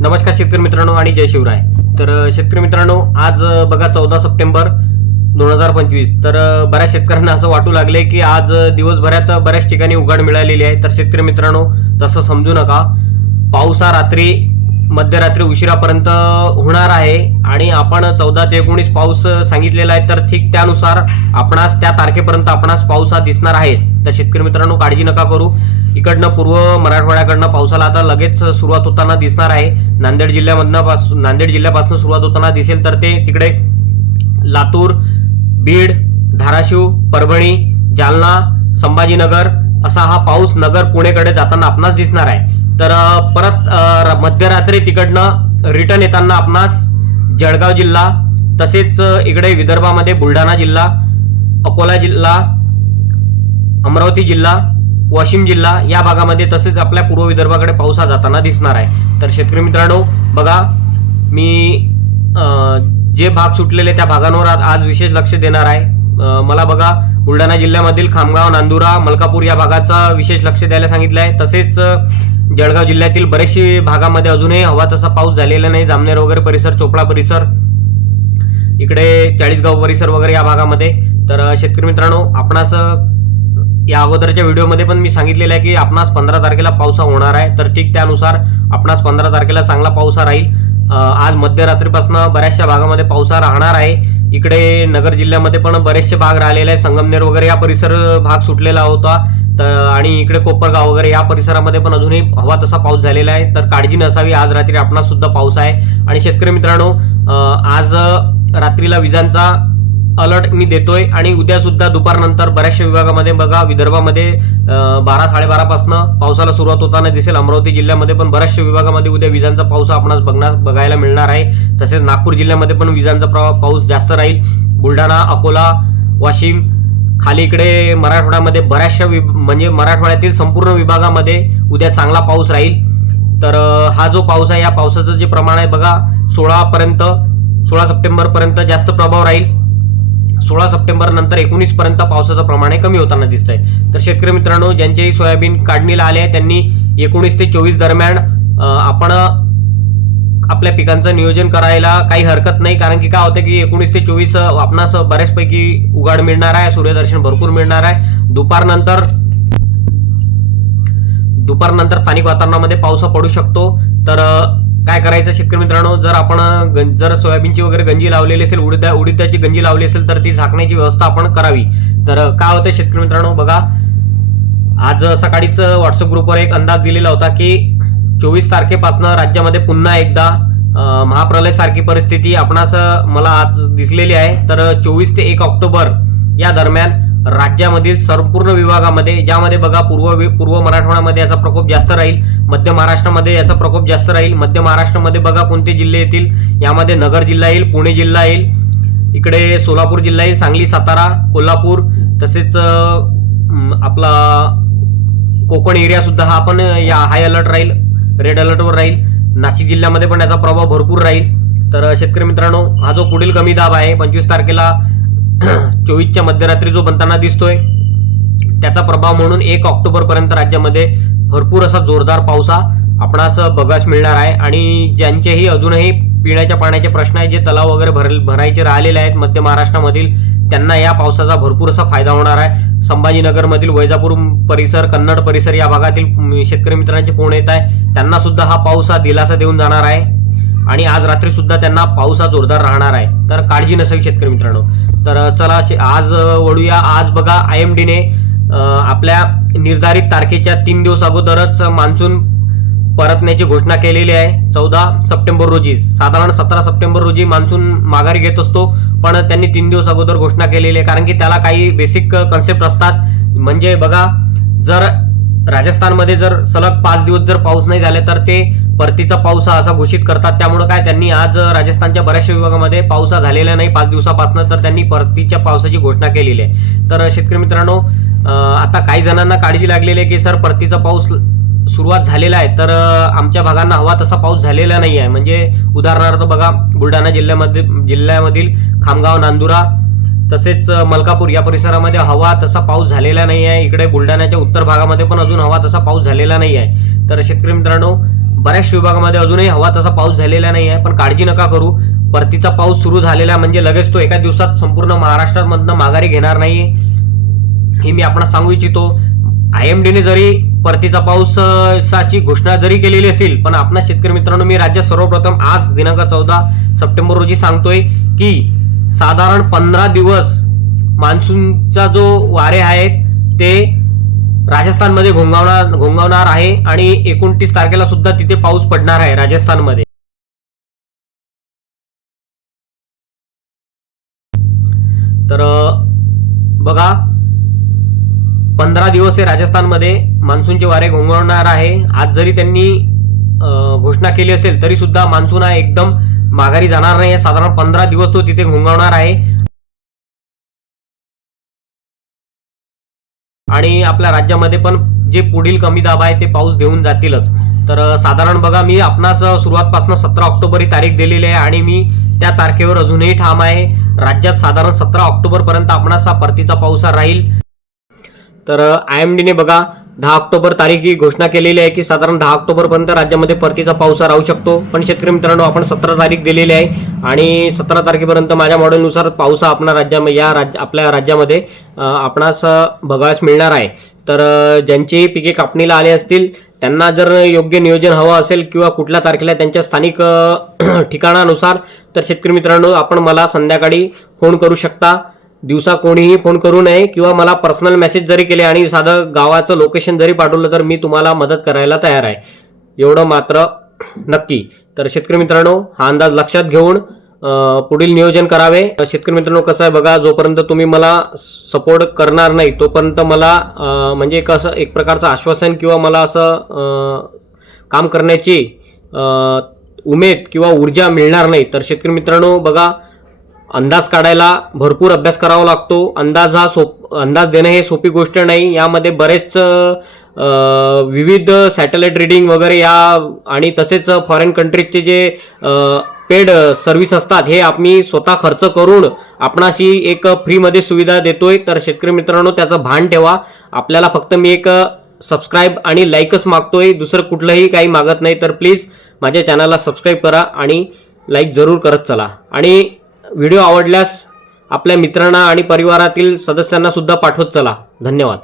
नमस्कार शेतकरी मित्रांनो आणि जय शिवराय. तर शेतकरी मित्रांनो आज बघा चौदा सप्टेंबर दोन हजार पंचवीस. तर बऱ्याच शेतकऱ्यांना असं वाटू लागले की आज दिवसभरात बऱ्याच ठिकाणी उघाड मिळालेली आहे. तर शेतकरी मित्रांनो तसं समजू नका. पाऊस हा रात्री मध्यरात्री उशिरापर्यंत होणार आहे आणि आपण चौदा ते एकोणीस पाऊस सांगितलेला आहे. तर ठीक त्यानुसार आपणास त्या तारखेपर्यंत आपणास पाऊस हा दिसणार आहे. तर शेतकरी मित्रांनो काळजी नका करू. इकडनं पूर्व मराठवाड्याकडनं पावसाला आता लगेच सुरुवात होताना दिसणार आहे. नांदेड जिल्ह्यामधनं पासून नांदेड जिल्ह्यापासून सुरुवात होताना दिसेल तर ते तिकडे लातूर बीड धाराशिव परभणी जालना संभाजीनगर असा हा पाऊस नगर पुणेकडे जाताना आपणास दिसणार आहे. तर परत मध्यरात्री तिकडनं रिटर्न येताना आपणास जळगाव जिल्हा तसेच इकडे विदर्भामध्ये बुलढाणा जिल्हा अकोला जिल्हा अमरावती जिल्हा वाशिम जिल्हा या भागामध्ये तसेच आपल्या पूर्व विदर्भाकडे पाऊस हा जाताना दिसणार आहे. तर शेतकरी मित्रांनो बघा मी जे भाग सुटलेले त्या भागांवर आज विशेष लक्ष देणार आहे. मला बघा बुलढाणा जिल्ह्यामधील खामगाव नांदुरा मलकापूर या भागाचा विशेष लक्ष द्यायला सांगितलं आहे. तसेच जळगाव जिल्ह्यातील बरेचसे भागामध्ये अजूनही हवा तसा पाऊस झालेला नाही. जामनेर वगैरे परिसर चोपडा परिसर इकडे चाळीसगाव परिसर वगैरे या भागामध्ये. तर शेतकरी मित्रांनो आपणास या अगोदरच्या व्हिडिओमध्ये पण मी सांगितलेलं आहे की आपणास पंधरा तारखेला पावसा होणार आहे. तर ठीक त्यानुसार आपणास पंधरा तारखेला चांगला पावसा राहील. आज मध्यरात्रीपासून बऱ्याचशा भागामध्ये पावसा राहणार आहे. इकडे नगर जिल्ह्यामध्ये पण बरेचसे भाग राहिलेले आहे संगमनेर वगैरे या परिसर भाग सुटलेला होता. तर आणि इकडे कोपरगाव वगैरे या परिसरामध्ये पण अजूनही हवा तसा पाऊस झालेला आहे. तर काळजी नसावी. आज रात्री आपणास सुद्धा पाऊस आहे. आणि शेतकरी मित्रांनो आज रात्रीला विजांचा अलर्ट मी देतोय आणि उद्या सुद्धा दुपारनंतर बऱ्याचशा विभागामध्ये बघा विदर्भामध्ये बारा साडेबारापासनं पावसाला सुरुवात होताना दिसेल. अमरावती जिल्ह्यामध्ये पण बऱ्याचशा विभागामध्ये उद्या विजांचा पाऊस आपणास बघणार बघायला मिळणार आहे. तसेच नागपूर जिल्ह्यामध्ये पण विजांचा प्रवा- पाऊस जास्त राहील. बुलढाणा अकोला वाशिम खाली इकडे मराठवाड्यामध्ये बऱ्याचशा वि म्हणजे मराठवाड्यातील संपूर्ण विभागामध्ये उद्या चांगला पाऊस राहील. तर हा जो पाऊस आहे या पावसाचं जे प्रमाण आहे बघा सोळापर्यंत सोळा सप्टेंबरपर्यंत जास्त प्रभाव राहील. सोळा सप्टेंबर नंतर एकोणीस पर्यंत पावसाचं प्रमाण हे कमी होताना दिसतंय. तर शेतकरी मित्रांनो ज्यांचेही सोयाबीन काढणीला आले आहे त्यांनी एकोणीस ते चोवीस दरम्यान आपण आपल्या पिकांचं नियोजन करायला काही हरकत नाही. कारण की काय होतं की एकोणीस ते चोवीस आपणास बऱ्याचपैकी उघाड मिळणार आहे सूर्यदर्शन भरपूर मिळणार आहे. दुपारनंतर दुपारनंतर स्थानिक वातावरणामध्ये पाऊस पडू शकतो. तर काय करायचं शेतकरी मित्रांनो? जर आपण गं- जर सोयाबीनची वगैरे गंजी लावलेली असेल उडीदा उडीदाची गंजी लावली असेल तर ती झाकण्याची व्यवस्था आपण करावी. तर काय होतं शेतकरी मित्रांनो बघा आज सकाळीच व्हॉट्सअप ग्रुपवर एक अंदाज दिलेला होता की चोवीस तारखेपासून राज्यामध्ये पुन्हा एकदा महाप्रलय सारखी परिस्थिती आपणास मला आज दिसलेली आहे. तर चोवीस ते एक ऑक्टोबर या दरम्यान राज्यामधील संपूर्ण विभागामध्ये ज्यामध्ये बघा पूर्व वि- पूर्व मराठवाड्यामध्ये याचा प्रकोप जास्त राहील मध्य महाराष्ट्रामध्ये याचा प्रकोप जास्त राहील मध्य महाराष्ट्रामध्ये बघा कोणते जिल्हे येतील? यामध्ये नगर जिल्हा येईल पुणे जिल्हा येईल इकडे सोलापूर जिल्हा येईल सांगली सातारा कोल्हापूर तसेच आपला कोकण एरियासुद्धा हा पण या हाय अलर्ट राहील रेड अलर्टवर राहील. नाशिक जिल्ह्यामध्ये पण याचा प्रभाव भरपूर राहील. तर शेतकरी मित्रांनो हा जो पुढील कमी दाब आहे पंचवीस तारखेला चोवीसच्या मध्यरात्री जो बनताना दिसतोय त्याचा प्रभाव म्हणून एक ऑक्टोबरपर्यंत राज्यामध्ये भरपूर असा जोरदार पावसा आपणास बघास मिळणार आहे. आणि ज्यांचेही अजूनही पिण्याच्या पाण्याचे प्रश्न आहेत जे तलाव वगैरे भर भरायचे राहिलेले आहेत मध्य महाराष्ट्रामधील त्यांना या पावसाचा भरपूर असा फायदा होणार आहे. संभाजीनगरमधील वैजापूर परिसर कन्नड परिसर या भागातील शेतकरी मित्रांचे फोन येत आहे. त्यांना सुद्धा हा पाऊस हा दिलासा देऊन जाणार आहे. आणि आज रात्री सुद्धा त्यांना पाऊस हा जोरदार राहणार आहे. तर काळजी नसावी शेतकरी मित्रांनो. तर चला आज वळूया. आज बघा आय एम डीने आपल्या निर्धारित तारखेच्या तीन दिवस अगोदरच मान्सून परतण्याची घोषणा केलेली आहे. चौदा सप्टेंबर रोजी साधारण सतरा सप्टेंबर रोजी मान्सून माघारी घेत असतो पण त्यांनी तीन दिवस अगोदर घोषणा केलेली आहे. कारण की त्याला काही बेसिक कन्सेप्ट असतात. म्हणजे बघा जर राजस्थानमध्ये जर सलग पाच दिवस जर पाऊस नाही झाले तर ते परतीचा पाऊस असा घोषित करतात. त्यामुळं काय त्यांनी आज राजस्थानच्या बऱ्याचशा विभागामध्ये पाऊस झालेला नाही. पाच दिवसापासून तर त्यांनी परतीच्या पावसाची घोषणा केलेली आहे. तर शेतकरी मित्रांनो आता काही जणांना काळजी लागलेली आहे की सर परतीचा पाऊस सुरुवात झालेला आहे. तर आमच्या भागांना हवा तसा पाऊस झालेला नाही आहे. म्हणजे उदाहरणार्थ बघा बुलढाणा जिल्ह्यामध्ये जिल्ह्यामधील खामगाव नांदुरा तसेच मलकापूर या परिसरामध्ये हवा तसा पाऊस झालेला नाही आहे. इकडे बुलढाण्याच्या उत्तर भागामध्ये पण अजून हवा तसा पाऊस झालेला नाही आहे. तर शेतकरी मित्रांनो बऱ्याच विभागामध्ये अजूनही हवा तसा पाऊस झालेला नाही आहे पण काळजी नका करू. परतीचा पाऊस सुरू झालेला म्हणजे लगेच तो एका दिवसात संपूर्ण महाराष्ट्रामधनं माघारी घेणार नाही हे मी आपण सांगू इच्छितो. आय एम डीने जरी परतीचा पाऊसाची घोषणा जरी केलेली असेल पण आपणा शेतकरी मित्रांनो मी राज्यात सर्वप्रथम आज दिनांक चौदा सप्टेंबर रोजी सांगतोय की साधारण पंधरा दिवस मान्सूनचा जो वारे आहेत ते राजस्थानमध्ये घोंगावणार घोंगावणार आहे आणि एकोणतीस तारखेला सुद्धा तिथे पाऊस पडणार आहे राजस्थानमध्ये. तर बघा पंधरा दिवस हे राजस्थानमध्ये मान्सूनचे वारे घोंगवणार आहे. आज जरी त्यांनी घोषणा केली असेल तरी सुद्धा मान्सून हा एकदम माघारी जाणार नाही. साधारण पंधरा दिवस तो तिथे घोंगावणार आहे. आणि आपल्या राज्यामध्ये पण जे पुढील कमी दाब आहे ते पाऊस देऊन जातीलच. तर साधारण बघा मी आपणास सुरुवातपासून सतरा ऑक्टोबर ही तारीख दिलेली आहे आणि मी त्या तारखेवर अजूनही ठाम आहे. राज्यात साधारण सतरा ऑक्टोबरपर्यंत आपणास हा परतीचा पाऊस राहील. तर आय एम डीने बघा दहा ऑक्टोबर तारीख ही घोषणा केलेली आहे की साधारण दहा ऑक्टोबरपर्यंत राज्यामध्ये परतीचा पाऊस राहू शकतो. पण शेतकरी मित्रांनो आपण सतरा तारीख दिलेली आहे आणि सतरा तारखेपर्यंत माझ्या मॉडेलनुसार पाऊस आपणा आपल्या राज्यामध्ये या राज्य आपल्या राज्यामध्ये आपणास बघायस मिळणार आहे. तर ज्यांची पिके कापणीला आले असतील त्यांना जर योग्य नियोजन हवं असेल किंवा कुठल्या तारखेला त्यांच्या स्थानिक ठिकाणानुसार तर शेतकरी मित्रांनो आपण मला संध्याकाळी फोन करू शकता. दिवसा कोणीही फोन करू नये किंवा मला पर्सनल मेसेज जरी केले आणि साधं गावाचं लोकेशन जरी पाठवलं तर मी तुम्हाला मदत करायला तयार आहे. एवढं मात्र नक्की. तर शेतकरी मित्रांनो हा अंदाज लक्षात घेऊन पुढील नियोजन करावे. शेतकरी मित्रांनो कसं आहे बघा जोपर्यंत तुम्ही मला सपोर्ट करणार नाही तोपर्यंत मला म्हणजे म्हणजे कसं एक प्रकारचं आश्वासन किंवा मला असं काम करण्याची उमेद किंवा ऊर्जा मिळणार नाही. तर शेतकरी मित्रांनो बघा अंदाज काढायला भरपूर अभ्यास करावा लागतो. अंदाज हा सोप अंदाज देणं हे सोपी गोष्ट नाही. यामध्ये बरेच विविध सॅटेलाइट रिडिंग वगैरे या आणि तसेच फॉरेन कंट्रीजचे जे पेड सर्व्हिस असतात हे आम्ही स्वतः खर्च करून आपणाशी एक फ्रीमध्ये सुविधा देतोय. तर शेतकरी मित्रांनो त्याचं भान ठेवा. आपल्याला फक्त मी एक सबस्क्राईब आणि लाईकच मागतोय. दुसरं कुठलंही काही मागत नाही. तर प्लीज माझ्या चॅनलला सबस्क्राईब करा आणि लाईक जरूर करत चला. आणि व्हिडिओ आवडल्यास आपल्या मित्रांना आणि परिवारातील सदस्यांना सुद्धा पाठवत चला. धन्यवाद.